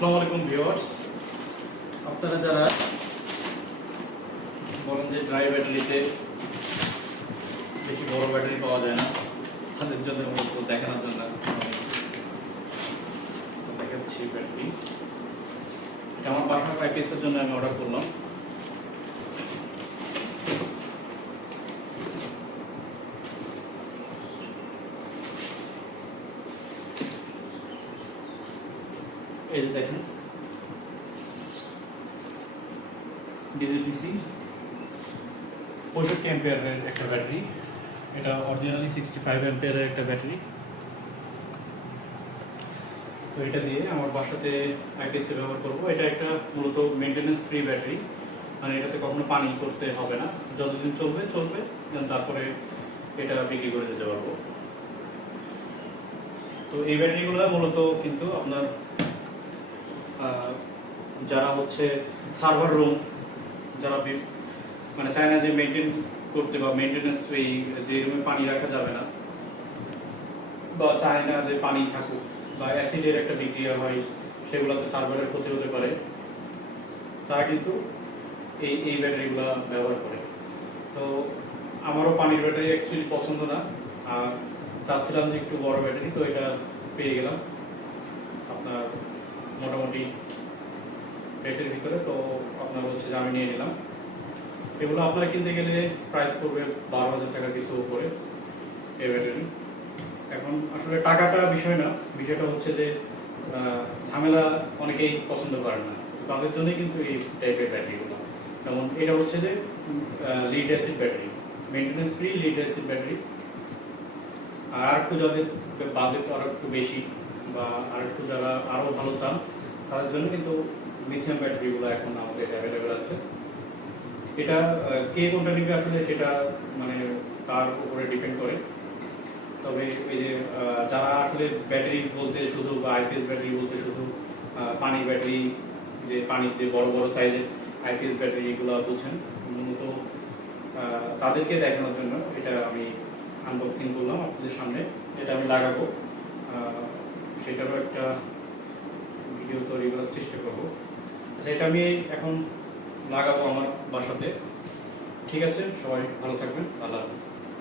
আসসালামু আলাইকুম ভিউয়ার্স, আপনারা যারা বলেন যে ড্রাই ব্যাটারিতে বেশি বড় ব্যাটারি পাওয়া যায় না, তাদের জন্য মূলত দেখানোর জন্য দেখাচ্ছি ব্যাটারি। এটা আমার বাসার প্যাকেজের জন্য আমি অর্ডার করলাম। এই যে দেখেন ডিজিটিসি 65 অ্যাম্পিয়ারের একটা ব্যাটারি। এটা অরিজিনালি 65 অ্যাম্পিয়ারের একটা ব্যাটারি। তো এটা দিয়ে আমার বাসাতে আইপিএসি ব্যবহার করব। এটা একটা মূলত মেইনটেনেন্স ফ্রি ব্যাটারি, মানে এটাতে কখনো পানি করতে হবে না, যতদিন চলবে দেন তারপরে এটা বিক্রি করে দিতে পারবো। তো এই ব্যাটারিগুলো মূলত কিন্তু আপনার যারা হচ্ছে সার্ভার রুম, যারা মানে চায় না যে মেনটেন করতে বা মেনটেনেন্স এই যে রুমে পানি রাখা যাবে না, বা চায় না যে পানি থাকুক, বা অ্যাসিডের একটা বিক্রিয়া হয়, সেগুলোতে সার্ভারের ক্ষতি হতে পারে, তারা কিন্তু এই ব্যাটারিগুলো ব্যবহার করে। তো আমারও পানির ব্যাটারি অ্যাকচুয়ালি পছন্দ না, আর চাচ্ছিলাম যে একটু বড় ব্যাটারি, তো এটা পেয়ে গেলাম আপনার মোটামুটি রেটের ভিতরে। তো আপনার হচ্ছে যে আমি নিয়ে নিলাম। এগুলো আপনারা কিনতে গেলে প্রাইস পড়বে 12,000 টাকা কিছু উপরে এই ব্যাটারি। এখন আসলে টাকাটা বিষয় না, বিষয়টা হচ্ছে যে ঝামেলা অনেকেই পছন্দ করেন না, তাদের জন্যই কিন্তু এই টাইপের ব্যাটারিগুলো। যেমন এটা হচ্ছে যে lead acid battery, maintenance free lead acid battery. আর একটু যাদের বাজেট আরও একটু বেশি, বা আর একটু যারা আরও ভালো চান, তাদের জন্য কিন্তু লিথিয়াম ব্যাটারিগুলো এখন আমাদের অ্যাভেলেবেল আছে। এটা কে কোনটা নিবে আসলে সেটা মানে তার উপরে ডিপেন্ড করে। তবে এই যে যারা আসলে ব্যাটারি বলতে শুধু, বা আইপিএস ব্যাটারি বলতে শুধু পানি ব্যাটারি, যে পানির যে বড় বড় সাইজের আইপিএস ব্যাটারি এগুলো বুঝেন, মূলত তাদেরকে দেখানোর জন্য এটা আমি আনবক্সিং করলাম আপনাদের সামনে। এটা আমি লাগাবো, সেটারও একটা ভিডিও তৈরি করার চেষ্টা করবো। আচ্ছা, এটা আমি এখন লাগাবো আমার বাসাতে। ঠিক আছে, সবাই ভালো থাকবেন, আল্লাহ হাফেজ।